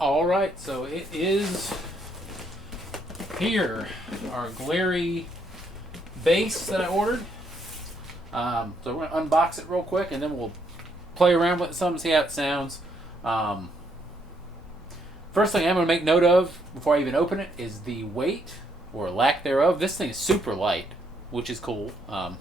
All right, so it is here, our Glarry bass that I ordered. So we're gonna unbox it real quick, and then we'll play around with some, see how it sounds. Um, First thing I'm gonna make note of before I even open it is the weight or lack thereof. This thing is super light, which is cool. All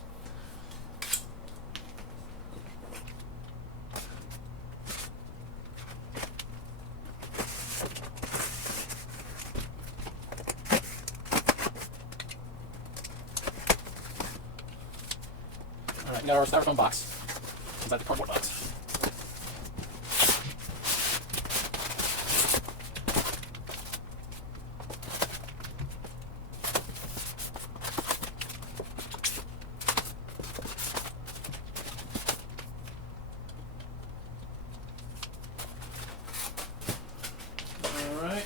right, got our styrofoam box inside the cardboard box. All right.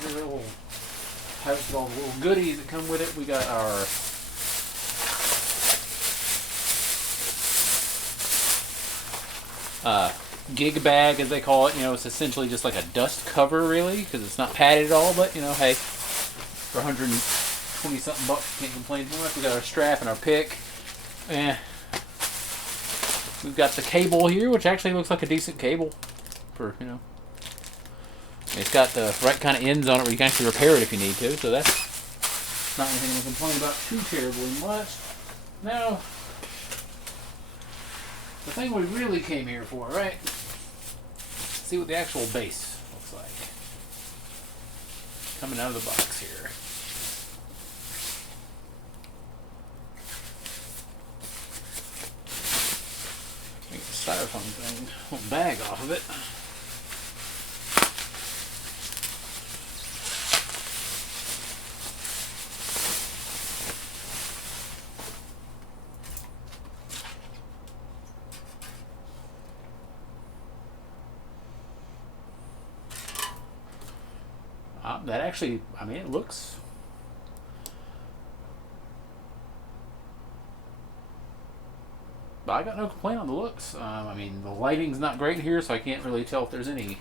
Here's a little pouch of all the little goodies that come with it. We got our gig bag, as they call it. You know, it's essentially just like a dust cover, really, because it's not padded at all. But you know, hey, for 120 something bucks, can't complain too much. We got our strap and our pick. We've got the cable here, which actually looks like a decent cable for, you know. It's got the right kind of ends on it where you can actually repair it if you need to, so that's not anything to complain about too terribly much. Now, the thing we really came here for, right? Let's see what the actual base looks like. Coming out of the box here. Make the styrofoam thing, little bag off of it. That actually, I mean, it looks. But I got no complaint on the looks. I mean, the lighting's not great here, so I can't really tell if there's any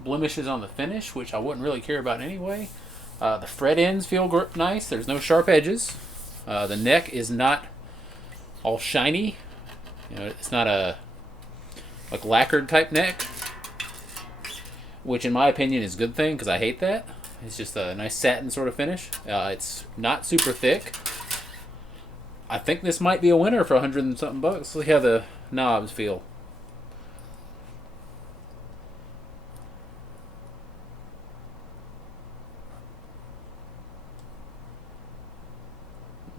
blemishes on the finish, which I wouldn't really care about anyway. The fret ends feel nice. There's no sharp edges. The neck is not all shiny. You know, it's not a like lacquered type neck, which in my opinion is a good thing because I hate that. It's just a nice satin sort of finish. It's not super thick. I think this might be a winner for 100 and something bucks. Let's see how the knobs feel.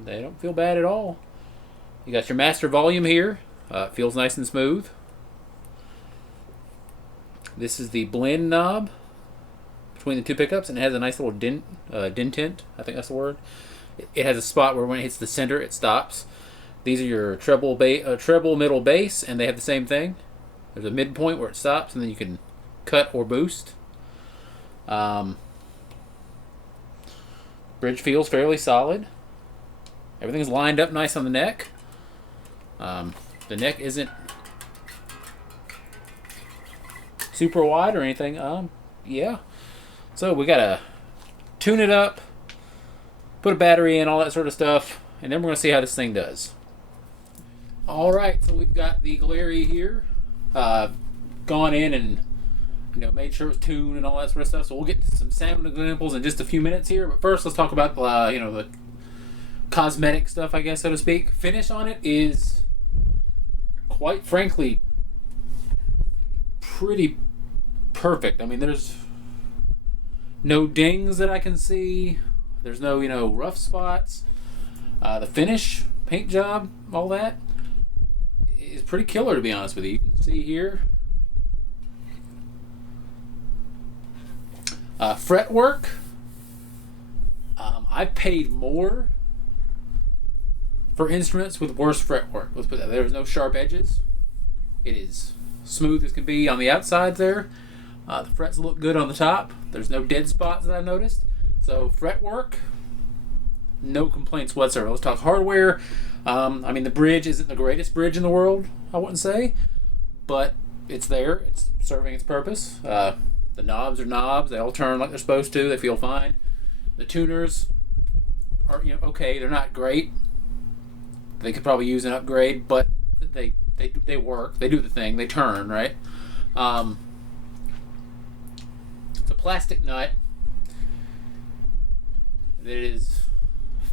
They don't feel bad at all. You got your master volume here. It feels nice and smooth. This is the blend knob between the two pickups, and it has a nice little dentent. I think that's the word. It has a spot where when it hits the center, it stops. These are your treble middle bass, and they have the same thing. There's a midpoint where it stops, and then you can cut or boost. Bridge feels fairly solid. Everything's lined up nice on the neck. The neck isn't super wide or anything. Yeah. So we gotta tune it up, put a battery in, all that sort of stuff, and then we're gonna see how this thing does. All right, so we've got the Glarry here, gone in and made sure it's tuned and all that sort of stuff. So we'll get to some sound examples in just a few minutes here. But first, let's talk about the cosmetic stuff, I guess, so to speak. Finish on it is, quite frankly, pretty perfect. I mean, there's no dings that I can see. There's no, rough spots. The finish, paint job, all that is pretty killer, to be honest with you. You can see here. Fretwork. I paid more for instruments with worse fretwork. Let's put that. There's no sharp edges. It is smooth as can be on the outsides there. The frets look good on the top. There's no dead spots that I've noticed. So fretwork, no complaints whatsoever. Let's talk hardware. I mean, the bridge isn't the greatest bridge in the world, I wouldn't say, but it's there. It's serving its purpose. The knobs are knobs. They all turn like they're supposed to. They feel fine. The tuners are, okay. They're not great. They could probably use an upgrade, but they work. They do the thing. They turn, right? It's a plastic nut that is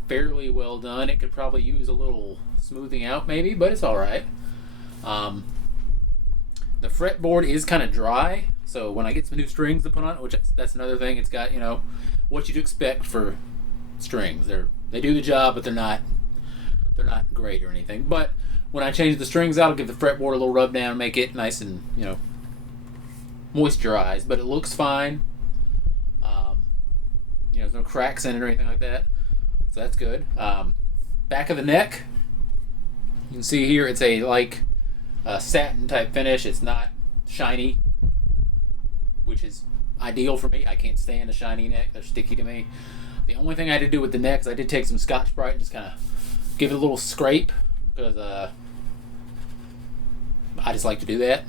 fairly well done. It could probably use a little smoothing out, maybe, but it's all right. The fretboard is kind of dry, so when I get some new strings to put on it, which that's another thing, it's got what you'd expect for strings. They do the job, but they're not great or anything. But when I change the strings out, I'll give the fretboard a little rub down, make it nice and moisturized. But it looks fine. There's no cracks in it or anything like that, so that's good. Back of the neck, you can see here it's a satin type finish. It's not shiny, which is ideal for me. I can't stand a shiny neck. They're sticky to me. The only thing I had to do with the neck is I did take some Scotch-Brite and just kind of give it a little scrape, because I just like to do that.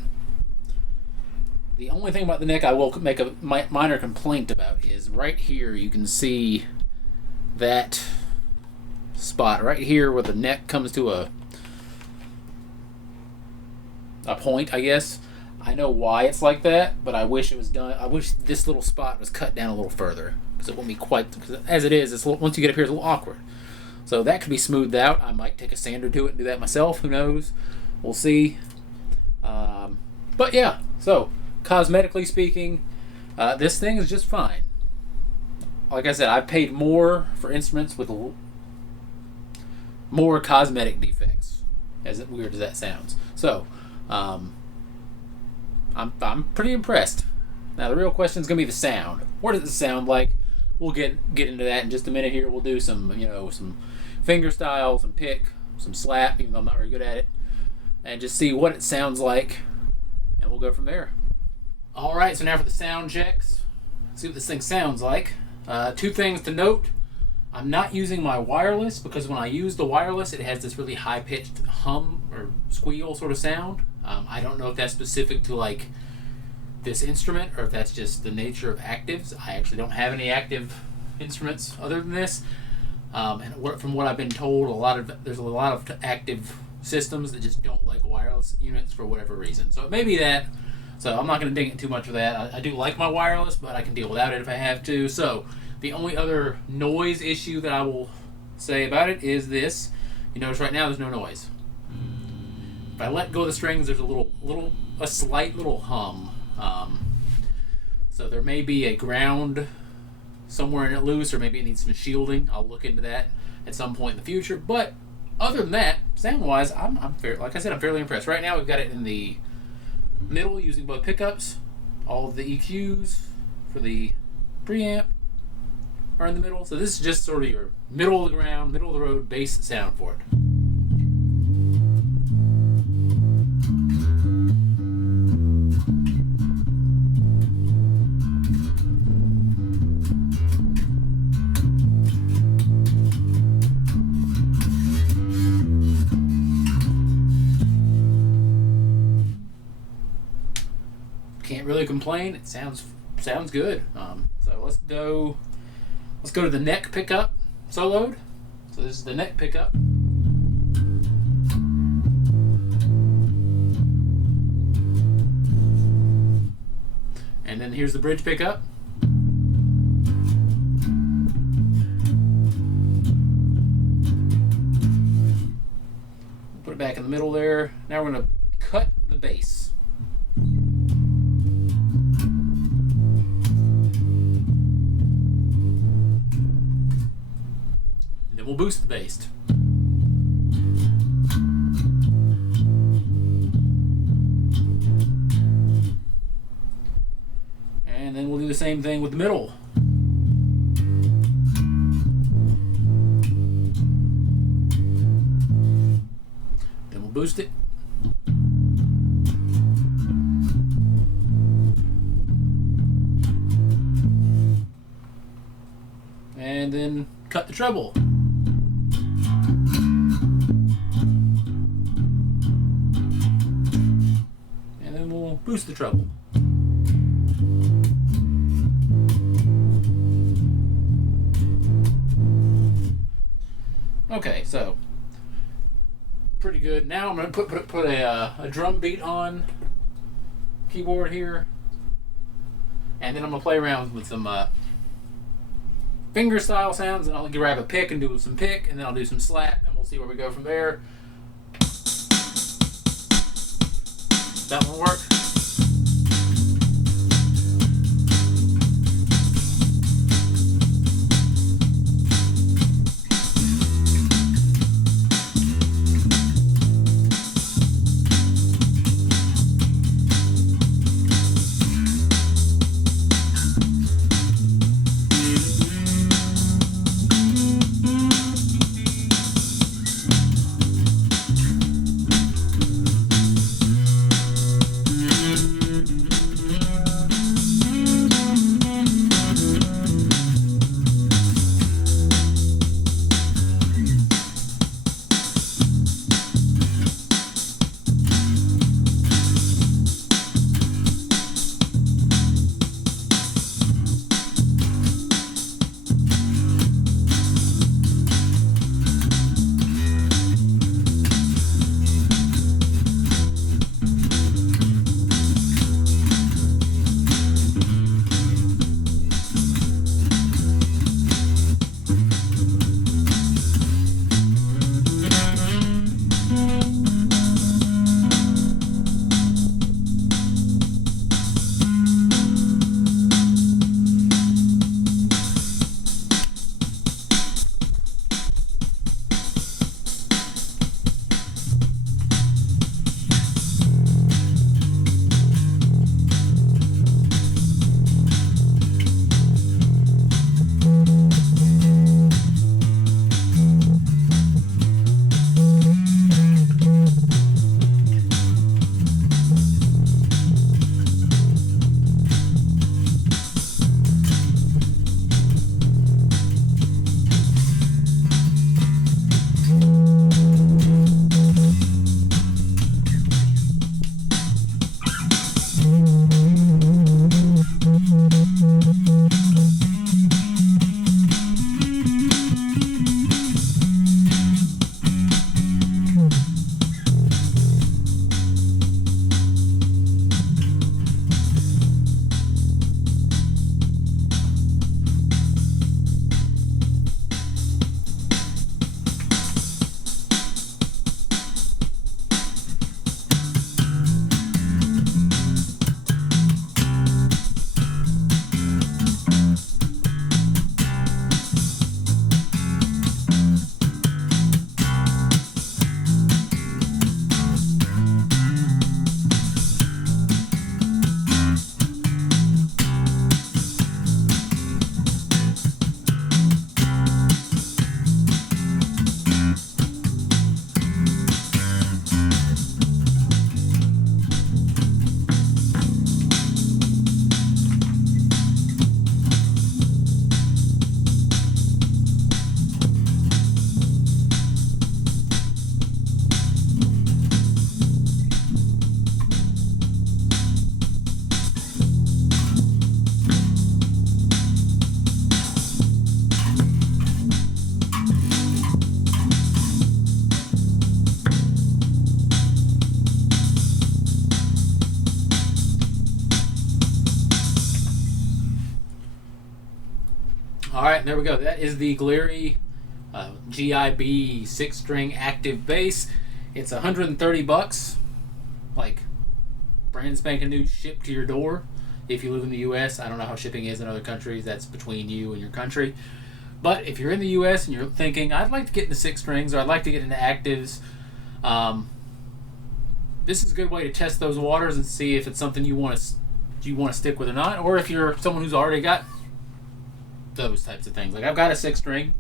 The only thing about the neck I will make a minor complaint about is right here. You can see that spot right here where the neck comes to a point, I guess. I know why it's like that, but I wish it was done. I wish this little spot was cut down a little further, because it won't be quite. Because as it is, once you get up here, it's a little awkward. So that could be smoothed out. I might take a sander to it and do that myself. Who knows? We'll see. But yeah, so cosmetically speaking, this thing is just fine. Like I said, I've paid more for instruments with more cosmetic defects, as weird as that sounds. So, I'm pretty impressed. Now the real question is going to be the sound. What does it sound like? We'll get into that in just a minute here. We'll do some finger style, some pick, some slap, even though I'm not very good at it, and just see what it sounds like, and we'll go from there. Alright, so now for the sound checks. Let's see what this thing sounds like. Two things to note. I'm not using my wireless, because when I use the wireless, it has this really high-pitched hum or squeal sort of sound. I don't know if that's specific to this instrument, or if that's just the nature of actives. I actually don't have any active instruments other than this. And from what I've been told, there's a lot of active systems that just don't like wireless units for whatever reason. So it may be that. So I'm not going to dig into too much of that. I do like my wireless, but I can deal without it if I have to. So the only other noise issue that I will say about it is this. You notice right now there's no noise. If I let go of the strings, there's a slight little hum. So there may be a ground somewhere in it loose, or maybe it needs some shielding. I'll look into that at some point in the future. But other than that, sound-wise, like I said, I'm fairly impressed. Right now we've got it in the middle using both pickups. All of the EQs for the preamp are in the middle. So this is just sort of your middle of the ground, middle of the road bass sound for it. Can't really complain. It sounds good. So let's go to the neck pickup soloed. So this is the neck pickup. And then here's the bridge pickup. Put it back in the middle there. Now we're going to cut the bass. We'll boost the bass. And then we'll do the same thing with the middle. Then we'll boost it. And then cut the treble. boost the treble. Okay, so pretty good. Now I'm gonna put a drum beat on keyboard here, and then I'm gonna play around with some finger style sounds, and I'll grab a pick and do some pick, and then I'll do some slap, and we'll see where we go from there. That one work? Alright, there we go. That is the Glarry GIB 6-string active bass. It's $130, like brand spanking new, shipped to your door. If you live in the US, I don't know how shipping is in other countries. That's between you and your country. But if you're in the US and you're thinking, I'd like to get into 6 strings, or I'd like to get into actives, this is a good way to test those waters and see if it's something you want to stick with or not, or if you're someone who's already got those types of things. Like, I've got a 6-string.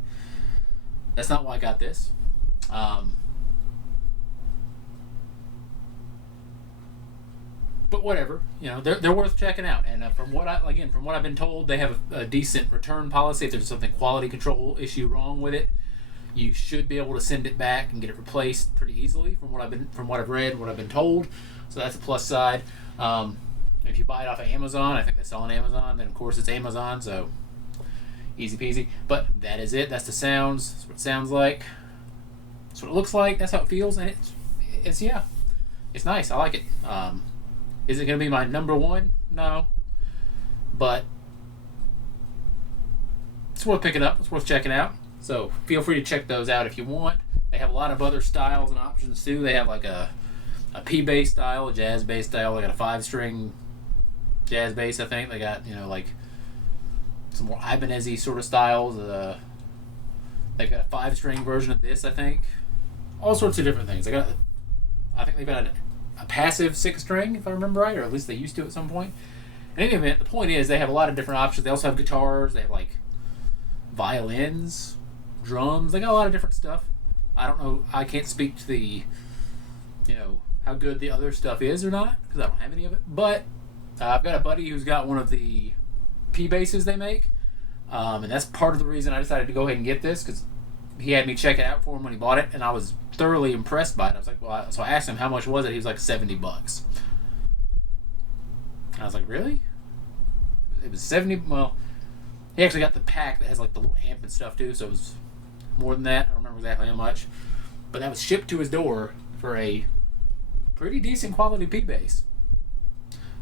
That's not why I got this. But whatever, you know, they're worth checking out. And from what I've been told, they have a decent return policy if there's something quality control issue wrong with it. you should be able to send it back and get it replaced pretty easily from what I've read, what I've been told. So that's a plus side. If you buy it off of Amazon, I think they sell on Amazon, then of course it's Amazon, so easy peasy. But that is it. That's the sounds. That's what it sounds like. That's what it looks like. That's how it feels, and it's yeah, it's nice. I like it. Is it going to be my number one? No, but it's worth picking up. It's worth checking out. So feel free to check those out if you want. They have a lot of other styles and options too. They have like a P bass style, a jazz bass style. They got a 5-string jazz bass. I think they got like some more Ibanez-y sort of styles. They've got a 5-string version of this. I think all sorts of different things. I think they've got a passive 6-string, if I remember right, or at least they used to at some point. In any event, the point is they have a lot of different options. They also have guitars. They have like violins, drums. They got a lot of different stuff. I don't know. I can't speak to the how good the other stuff is or not because I don't have any of it. But I've got a buddy who's got one of the P basses they make, and that's part of the reason I decided to go ahead and get this because he had me check it out for him when he bought it, and I was thoroughly impressed by it. I was like, well, so I asked him how much was it. He was like $70. And I was like, really? It was 70. Well, he actually got the pack that has like the little amp and stuff too, so it was more than that. I don't remember exactly how much, but that was shipped to his door for a pretty decent quality P bass.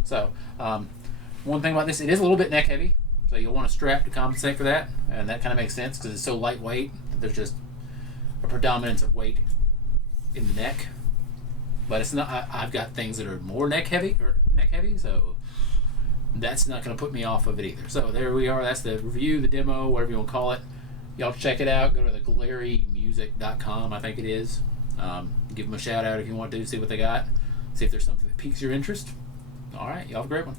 So, one thing about this, it is a little bit neck heavy, so you'll want a strap to compensate for that, and that kind of makes sense because it's so lightweight that there's just a predominance of weight in the neck. But it's not. I've got things that are more neck heavy, so that's not going to put me off of it either. So there we are. That's the review, the demo, whatever you want to call it. Y'all check it out. Go to the GlarryMusic.com, I think it is. Give them a shout out if you want to, see what they got. See if there's something that piques your interest. All right, y'all have a great one.